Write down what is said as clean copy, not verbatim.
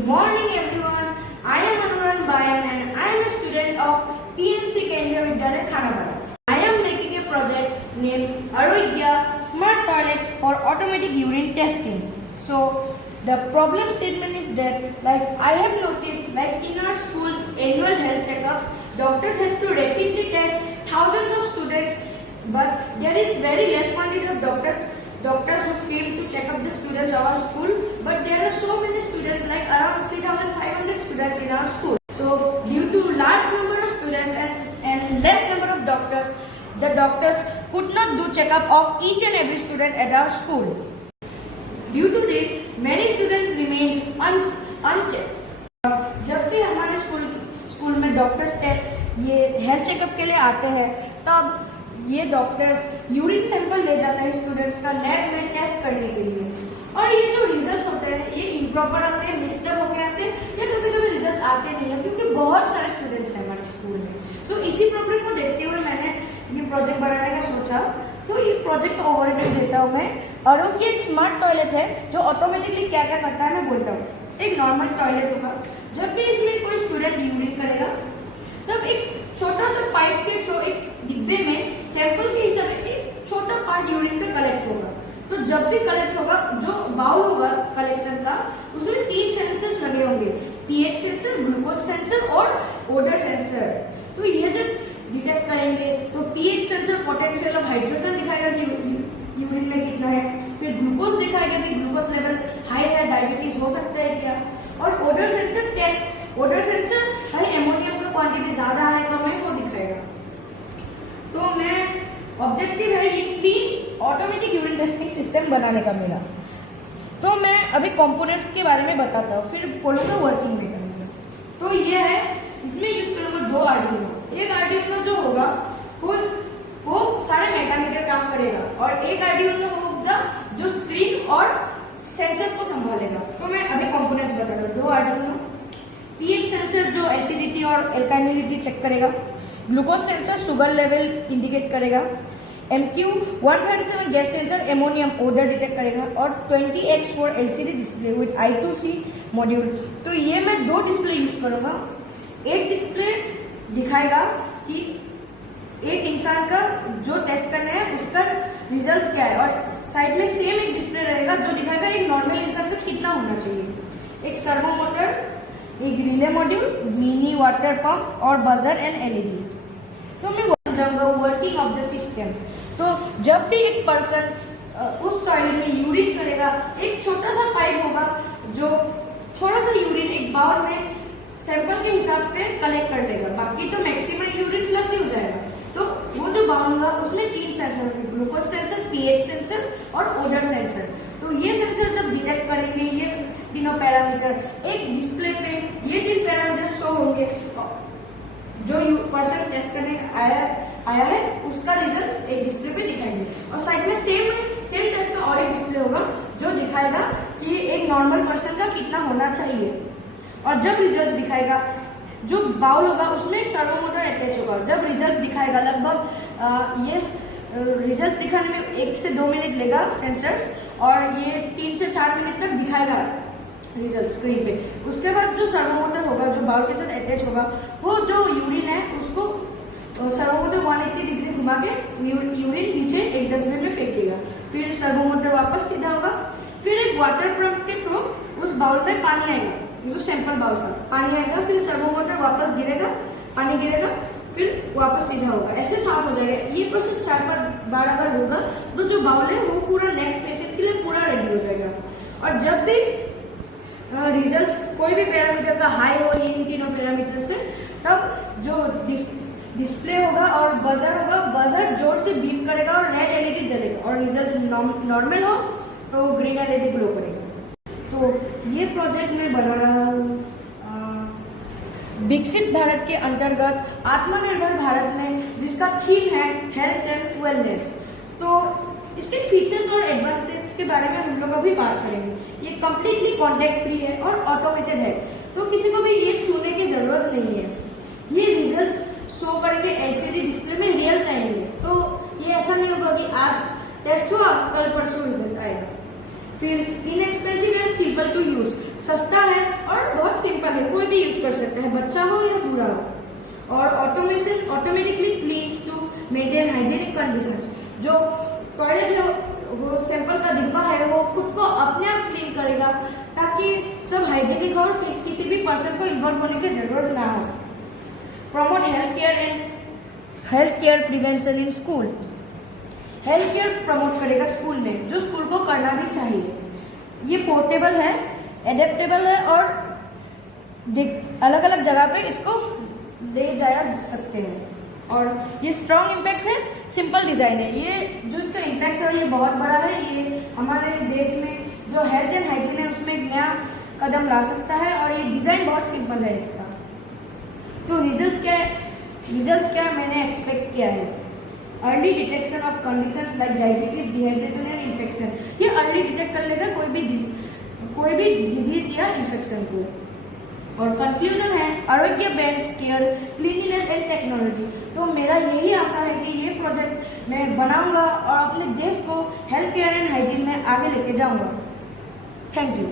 Good morning everyone. I am Anuran Bayan and I am a student of PNC Kendriya Vidyalaya Khanapara. I am making a project named Arogya Smart Toilet for Automatic Urine Testing. So the problem statement is that I have noticed in our school's annual health checkup, doctors have to repeatedly test thousands of students, but there is very less quantity of doctors who came to check up the students of our school, but there are so many students, around 3,500 students in our school. So due to large number of students and less number of doctors, the doctors could not do checkup of each and every student at our school. Due to this, many students remained unchecked. जब भी हमारे school में doctors ये health checkup के लिए आते हैं, तब ये डॉक्टर्स यूरिन सैंपल ले जाते हैं स्टूडेंट्स का लैब में टेस्ट करने के लिए, और ये जो रिजल्ट्स होते हैं ये इम्प्रॉपर आते हैं, मिक्सड होके आते हैं, या कभी-कभी रिजल्ट्स आते नहीं है क्योंकि बहुत सारे स्टूडेंट्स हैं हमारे स्कूल में। तो इसी प्रॉब्लम को देखते हुए मैंने ये प्रोजेक्ट बनाने का सोचा। तो ये प्रोजेक्ट का ओवरव्यू देता हूँ मैं। आरोग्य एक स्मार्ट टॉयलेट है जो ऑटोमेटिकली क्या क्या करता है मैं बोलता हूँ। एक नॉर्मल टॉयलेट होगा, जब भी इसमें कोई स्टूडेंट यूरिन करेगा तब एक छोटा सा पाइप के थ्रू एक डिब्बे में सैंपल के हिसाब से एक छोटा पार्ट यूरिन का कलेक्ट होगा। तो जब भी कलेक्ट होगा, जो बाउल होगा कलेक्शन का, उसमें 3 सेंसर्स लगे होंगे, पीएच सेंसर, ग्लूकोज सेंसर और ओडर सेंसर। तो ये जब डिटेक्ट करेंगे तो pH sensor potential of hydrogen दिखाएगा कि यूरिन में कितना है, फिर ग्लूकोज दिखाएगा कि ग्लूकोज लेवल हाई है, डायबिटीज हो सकता है क्या, और odour sensor test, odour sensor भाई एमोनियम का क्वांटिटी ज्यादा है तो हमें वो दिखाएगा। तो मैं ऑब्जेक्टिव है ये clean automatic urine testing system बनाने का मेरा। तो मैं अभी कंपोनेंट्स के बारे में बताता हूँ, फिर बोलूँगा वर्किंग मैकेनिज्म। तो ये है, इसमें यूज करूँगा 2 आर्डिनो। एक आर्डिनो जो होगा वो सारे मैकेनिकल काम करेगा, और एक आर्डिनो होगा जो स्क्रीन और सेंसर्स को संभालेगा। तो मैं अभी कंपोनेंट्स बता रहा हूँ। 2 आर्डिनो, पीएच सेंसर जो एसिडिटी और एल्काइनिटी चेक करेगा, glucose sensor sugar level indicate करेगा, MQ137 gas sensor ammonium odour detect करेगा, और 20x4 LCD display with I2C module. तो ये मैं 2 डिस्प्ले यूज करूंगा। एक डिस्प्ले दिखाएगा कि एक इंसान का जो टेस्ट करना है उसका रिजल्ट्स क्या है, और साइड में सेम एक डिस्प्ले रहेगा जो दिखाएगा एक नॉर्मल इंसान का कितना होना चाहिए। एक सर्वो मोटर, एक relay module, mini water pump और बजर एंड एलईडीज। तो मैं जाऊंगा वर्किंग ऑफ द सिस्टम। तो जब भी एक पर्सन उस टॉयलेट में यूरिन करेगा, एक छोटा सा पाइप होगा जो थोड़ा सा यूरिन एक बाउल में सैंपल के हिसाब पे कलेक्ट कर देगा, बाकी तो मैक्सिमम यूरिन फ्लश ही हो जाएगा। तो वो जो बाउल होगा उसमें 3 सेंसर होंगे, ग्लूकोज सेंसर, पीएच सेंसर और ओडर सेंसर। तो ये सेंसर जब डिटेक्ट करेंगे ये तीनों पैरामीटर, एक डिस्प्ले पे ये 3 पैरामीटर शो होंगे, जो पर्सन टेस्ट करने आया है उसका रिजल्ट एक डिस्प्ले पे दिखाएंगे, और साइड में सेम टाइप का और एक डिस्प्ले होगा जो दिखाएगा कि एक नॉर्मल पर्सन का कितना होना चाहिए। और जब रिजल्ट दिखाएगा, जो बाउल होगा उसमें एक सर्वो मोटर अटैच होगा। जब रिजल्ट दिखाएगा, लगभग ये रिजल्ट दिखाने में 1 से 2 मिनट लेगा सेंसर्स, और ये 3 से 4 मिनट तक दिखाएगा रिजल्ट स्क्रीन पे। उसके बाद जो सर्वो मोटर होगा जो बाउल के साथ अटैच होगा, वो जो यूरिन है उसको सर्वो मोटर 180 डिग्री घुमा के यूरिन नीचे एक डस्टबिन में फेंक देगा। फिर सर्वो मोटर वापस सीधा होगा, फिर एक वाटर पंप के थ्रू उस बाउल में पानी आएगा, जो सैंपल बाउल का पानी आएगा, फिर सर्वो मोटर वापस गिरेगा, पानी गिरेगा, फिर वापस सीधा होगा, ऐसे साफ हो जाएगा। ये प्रोसेस 4 बार अगर होगा तो जो बाउल है वो पूरा नेक्स्ट पेशेंट के लिए पूरा रेडी हो जाएगा। और जब भी रिजल्ट कोई भी पैरामीटर का हाई हो इन तीनों पैरामीटर से, तब जो डिस्प्ले होगा और बजर होगा, बजर जोर से बीप करेगा और रेड एलईडी जलेगा, और रिजल्ट नॉर्मल हो तो ग्रीन एलईडी ग्लो करेगा। तो ये प्रोजेक्ट मैं बना रहा हूँ विकसित भारत के अंतर्गत आत्मनिर्भर भारत में, जिसका थीम है हेल्थ एंड वेलनेस। तो इसके फीचर्स और एडवांटेज के बारे में हम लोग अभी बात करेंगे। ये कम्प्लीटली कॉन्टैक्ट फ्री है और ऑटोमेटेड है, तो किसी को भी ये छूने की जरूरत नहीं है। ये रिजल्ट्स शो करेंगे एलसीडी डिस्प्ले में रियल टाइम में, तो ये ऐसा नहीं होगा कि आज टेस्ट हुआ कल परसों रिजल्ट आएगा। फिर inexpensive and simple to use, सस्ता है और बहुत सिंपल है, कोई भी यूज कर सकता है, बच्चा हो या बूढ़ा हो। और automation automatically cleans to maintain hygienic conditions. जो टॉयलेट है वो सैंपल का डिब्बा है वो खुद को अपने आप क्लीन करेगा ताकि सब हाइजीनिक हो और किसी भी पर्सन को इन्वॉल्व होने की जरूरत ना हो। Promote health care prevention in school. Health care promote करेगा स्कूल में, जो स्कूल को करना भी चाहिए। ये पोर्टेबल है, एडेप्टेबल है और अलग अलग जगह पे इसको ले जाया जा सकते हैं। और ये स्ट्रॉन्ग इम्पैक्ट है, सिंपल डिज़ाइन है। ये जो इसका इम्पैक्ट है ये बहुत बड़ा है। ये हमारे देश में जो हेल्थ एंड हाइजीन है उसमें एक नया कदम ला सकता है और ये डिज़ाइन बहुत सिंपल है इसका। तो रिजल्ट्स क्या मैंने एक्सपेक्ट किया है। Early detection of conditions like diabetes, dehydration and infection. ये अर्ली डिटेक्ट कर लेगा कोई भी डिजीज या इन्फेक्शन को। और कंक्लूजन है आरोग्य bands care cleanliness and technology. तो मेरा यही आशा है कि ये प्रोजेक्ट मैं बनाऊंगा और अपने देश को हेल्थ केयर एंड हाइजीन में आगे लेके जाऊंगा। Thank you.